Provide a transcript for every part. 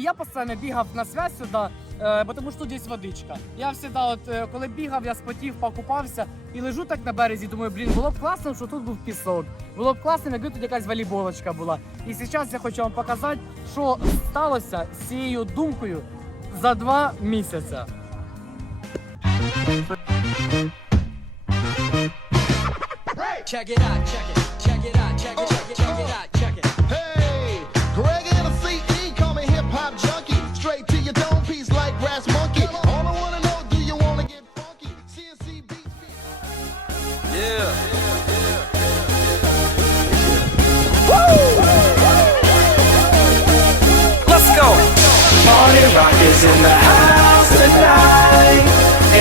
І я постійно бігав на связь е, тому що тут є водичка. Я завжди, от, е, коли бігав, я спотів, покупався і лежу так на березі. Думаю, блін, було б класно, що тут був пісок. Було б класно, якби тут якась волейболочка була. І зараз я хочу вам показати, що сталося з цією думкою за два місяці. Check it out, check it, check it out, check it, check it, check it out, rock is in the house tonight.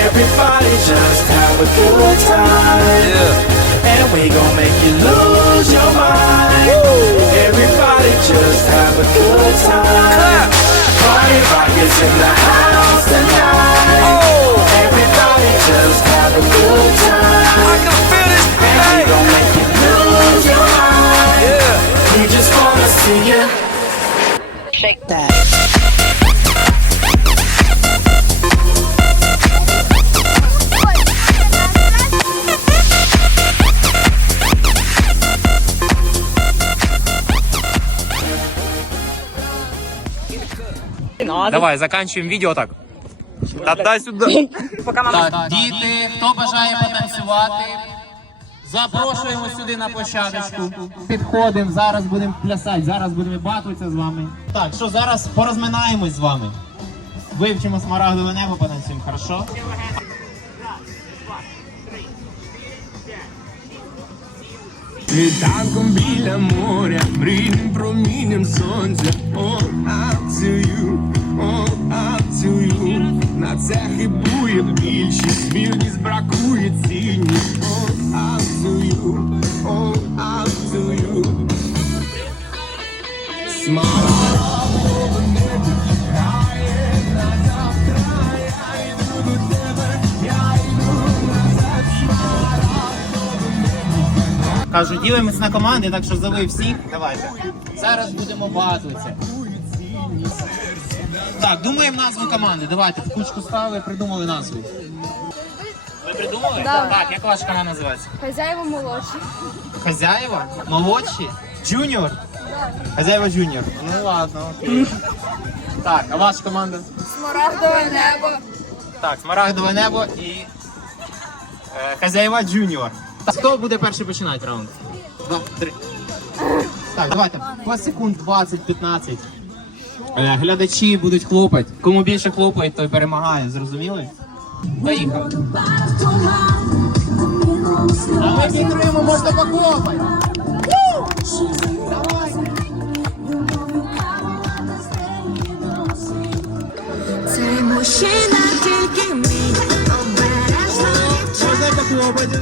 Everybody just have a good time. Yeah. And we gon' make you lose your mind. Everybody just have a good time. Clap. Давай, заканчиваем видео так. Отдай сюда. Так, діти, хто бажає потанцювати, запрошуємо сюди на площадочку. Підходимо, зараз будемо плясати, зараз будемо батуватися з вами. Так, що зараз порозминаємось з вами. Вивчимо смарагдове небо, потанцюємо, хорошо? Світанком біля моря, мрійним промінням сонця. All up На це хибує більшість, вірність бракує цінність. All up to you, all up to you. Кажу, ділимось на команди, так що зови всіх. Давайте. Зараз будемо батуватися. Так, думаємо назву команди. Давайте в кучку стали, придумали назву. Ви придумали? Так, як ваша команда називається? Хазяїва молодші. Хазяєва? Молодші? Джуніор? Хазяєва Джуніор. Ну ладно, окей. Так, а ваша команда? Смарагдове небо. Так, смарагдове небо і е, хазяєва Джуніор. Хто буде перший починати раунд? Два, три. Так, давайте. По секунд 20-15. Е, Глядачі будуть хлопати. Кому більше хлопає, той перемагає, зрозуміли? Поїхали. А ми підтримуємо, можна похлопати. Цей мужчина тільки мій. Обережно Можна похлопати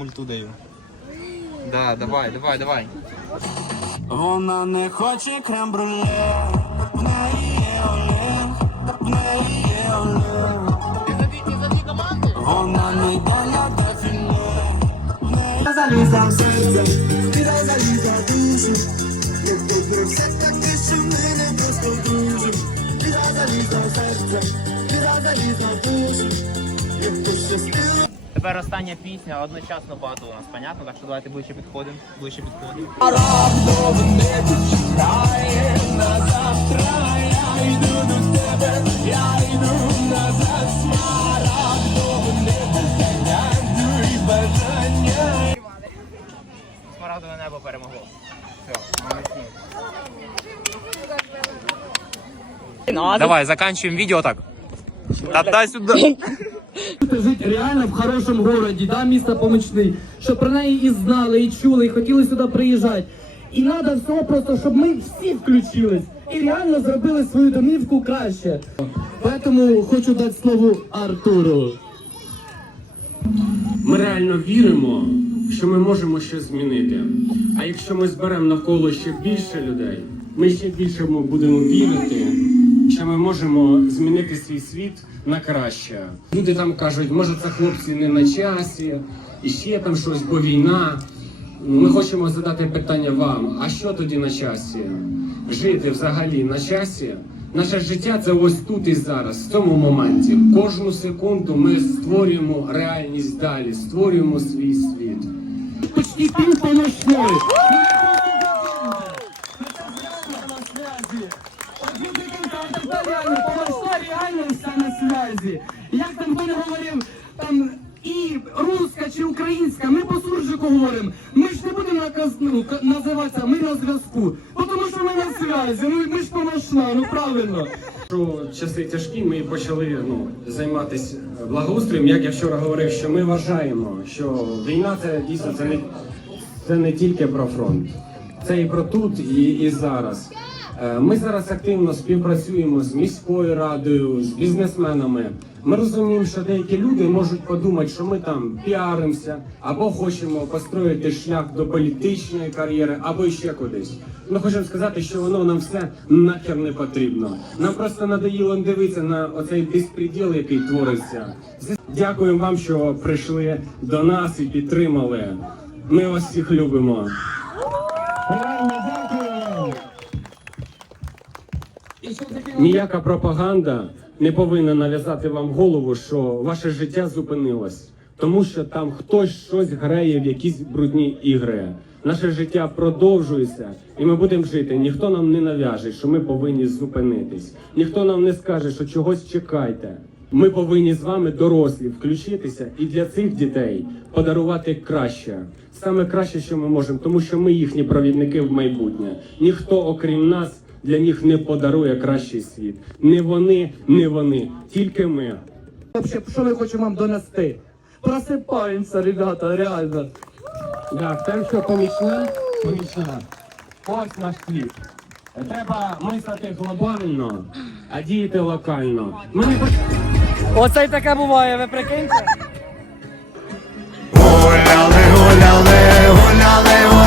Ладно, вам ульту даю. Да, давай, давай, давай. Вона не хоче крем-брюле, в неї є олег, в неї є олег. Вона не йде на дефіле, в неї заліза в серце, ти заліза в душу. Я тобі все таке, що в мене просто дуже. Ти заліза в серце, ти заліза в душу. Як ти щаслива. Тепер остання пісня, одночасно батл у нас, понятно? Так що давайте ближче підходимо, ближче підходимо. Смарагдове небо перемогло. Все, молодці. Давай, заканчиваем видео так. Отдай сюда. Жити реально в хорошому городі, да, місто помічний, щоб про неї і знали, і чули, і хотіли сюди приїжджати. І треба все просто, щоб ми всі включились і реально зробили свою домівку краще. Тому хочу дати слово Артуру. Ми реально віримо, що ми можемо щось змінити. А якщо ми зберемо навколо ще більше людей, ми ще більше будемо вірити, що ми можемо змінити свій світ на краще. Люди там кажуть, може це хлопці не на часі, і ще там щось, бо війна. Ми хочемо задати питання вам: а що тоді на часі? Жити взагалі на часі? Наше життя це ось тут і зараз, в цьому моменті. Кожну секунду ми створюємо реальність далі, створюємо свій світ. Почти пів помощної. Все. Як там хто не говорив, там і руська чи українська, ми по суржику говоримо. Ми ж не будемо ну, називатися, ми на зв'язку. Тому що ми на зв'язі, ну ми ж помашна, ну правильно. Що часи тяжкі, ми почали ну, займатися благоустроєм. Як я вчора говорив, що ми вважаємо, що війна це дійсно це не, це не тільки про фронт, це і про тут, і, і зараз. Е, Ми зараз активно співпрацюємо з міською радою, з бізнесменами. Ми розуміємо, що деякі люди можуть подумати, що ми там піаримося або хочемо построїти шлях до політичної кар'єри, або ще кудись. Ми хочемо сказати, що воно нам все нахер не потрібно. Нам просто надоїло дивитися на оцей безпреділ, який твориться. Дякуємо вам, що прийшли до нас і підтримали. Ми вас всіх любимо. Ніяка пропаганда не повинна нав'язати вам голову, що ваше життя зупинилось, тому що там хтось щось грає в якісь брудні ігри. Наше життя продовжується, і ми будемо жити. Ніхто нам не нав'яже, що ми повинні зупинитись. Ніхто нам не скаже, що чогось чекайте. Ми повинні з вами, дорослі, включитися і для цих дітей подарувати краще. Саме краще, що ми можемо, тому що ми їхні провідники в майбутнє. Ніхто, окрім нас, для них не подарує кращий світ. Не вони, не вони, тільки ми. Вообще, що ми хочемо вам донести? Просипаємося, ребята, реально. Так, те, що помічна, помічна. Ось наш хліб. Треба мислити глобально, а діяти локально. Ми не Оце й таке буває, ви прикиньте? Гуляли, гуляли, гуляли, гуляли,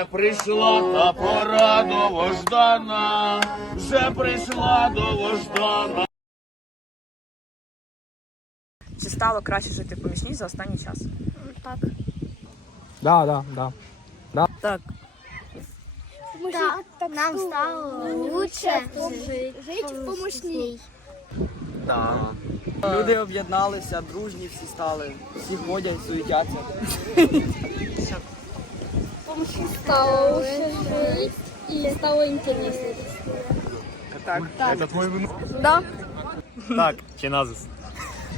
Вже прийшла та пора довождана, вже прийшла довождана. Чи стало краще жити в помічній за останній час? Так. Да, да, да. Так. Так, нам стало лучше жити в помощній. Люди об'єдналися, дружні всі стали, всі ходять, суетяться. Стало лучше жити і стало інтересно. Так, чи назис?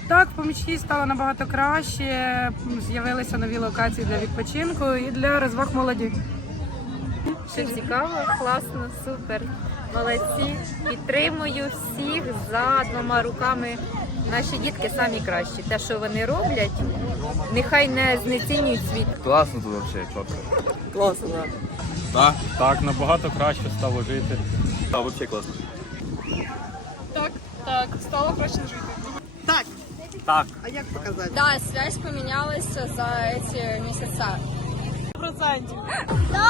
Так, в помічній стало набагато краще. З'явилися нові локації для відпочинку і для розваг молоді. Що цікаво, класно, супер. Молодці. Підтримую всіх за двома руками. Наші дітки самі кращі. Те, що вони роблять, нехай не знецінюють світ. Класно тут взагалі, чітко. Класно, да. Так, так, набагато краще стало жити. Так, взагалі класно. Так, так, стало краще жити. Так, Так. А як показати? Да, связь поменялась за эти месяца. Процентів. Да!